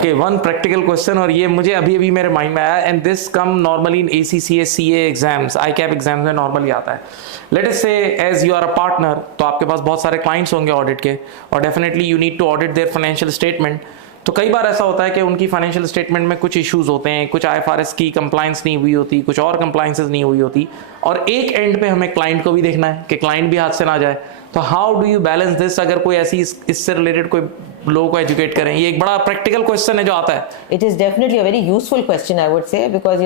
Okay, one practical question, और ये मुझे अभी अभी मेरे माइंड में आया, and this come normally in ACCA CA exams, ICAP exams में नॉर्मली आता है. लेट अस से as you are a partner, तो आपके पास बहुत सारे क्लाइंट्स होंगे ऑडिट के, और definitely you need to audit their financial statement. तो कई बार ऐसा होता है कि उनकी फाइनेंशियल स्टेटमेंट में कुछ इश्यूज होते हैं, कुछ IFRS की कंप्लाइंस नहीं हुई होती, कुछ और कंप्लाइंसेस नहीं हुई होती, और एक एंड पे हमें क्लाइंट को भी देखना है कि क्लाइंट भी हाथ से ना जाए. तो how do you balance this? अगर कोई ऐसी इससे रिलेटेड कोई लोगों को एजुकेट करें, ये एक बड़ा प्रैक्टिकल क्वेश्चन है जो आता है. It is definitely a very useful question, I would say, because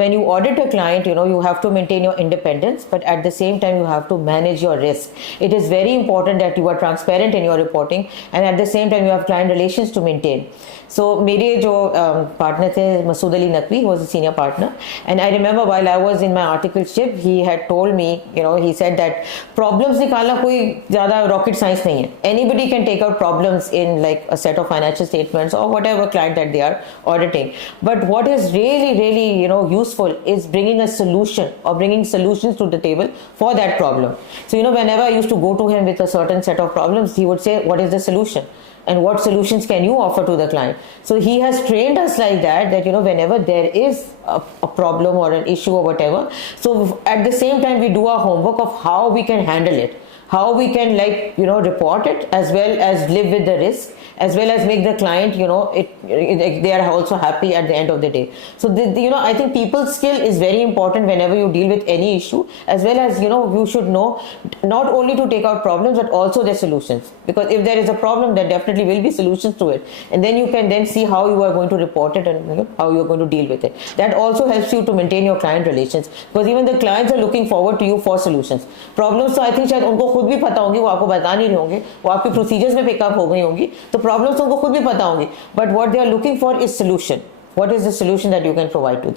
when you audit a client, you have to maintain your independence, but at the same time you have to manage your risk. It is very important that you are transparent in your reporting, and at the same time you have client relations to maintain. So मेरे जो partner थे, Masood Ali Naqvi, he was a senior partner, and I remember while I was in my articleship, he had told me, he said that problems निकालना कोई ज़्यादा rocket science नहीं है. Anybody can take out problems in like a set of financial statements or whatever client that they are auditing. But what is really useful is bringing a solution or bringing solutions to the table for that problem. So whenever I used to go to him with a certain set of problems, he would say, what is the solution? And what solutions can you offer to the client? So he has trained us like that whenever there is a problem or an issue or whatever, so at the same time we do our homework of how we can handle it, how we can report it, as well as live with the risk, as well as make the client they are also happy at the end of the day. So I think people's skill is very important whenever you deal with any issue, as well as you should know not only to take out problems but also their solutions, because if there is a problem there definitely will be solutions to it, and then you can then see how you are going to report it and how you are going to deal with it. That also helps you to maintain your client relations, because even the clients are looking forward to you for solutions. Problems तो I think शायद उनको खुद भी पता होंगी, वो आपको बता नहीं रहे होंगे, वो आपके प्रोसीजर्स में पिकअप हो गई होंगी, तो प्रॉब्लम्स उनको खुद भी पता होंगी, but what they are looking for is solution. What is the solution that you can provide to them?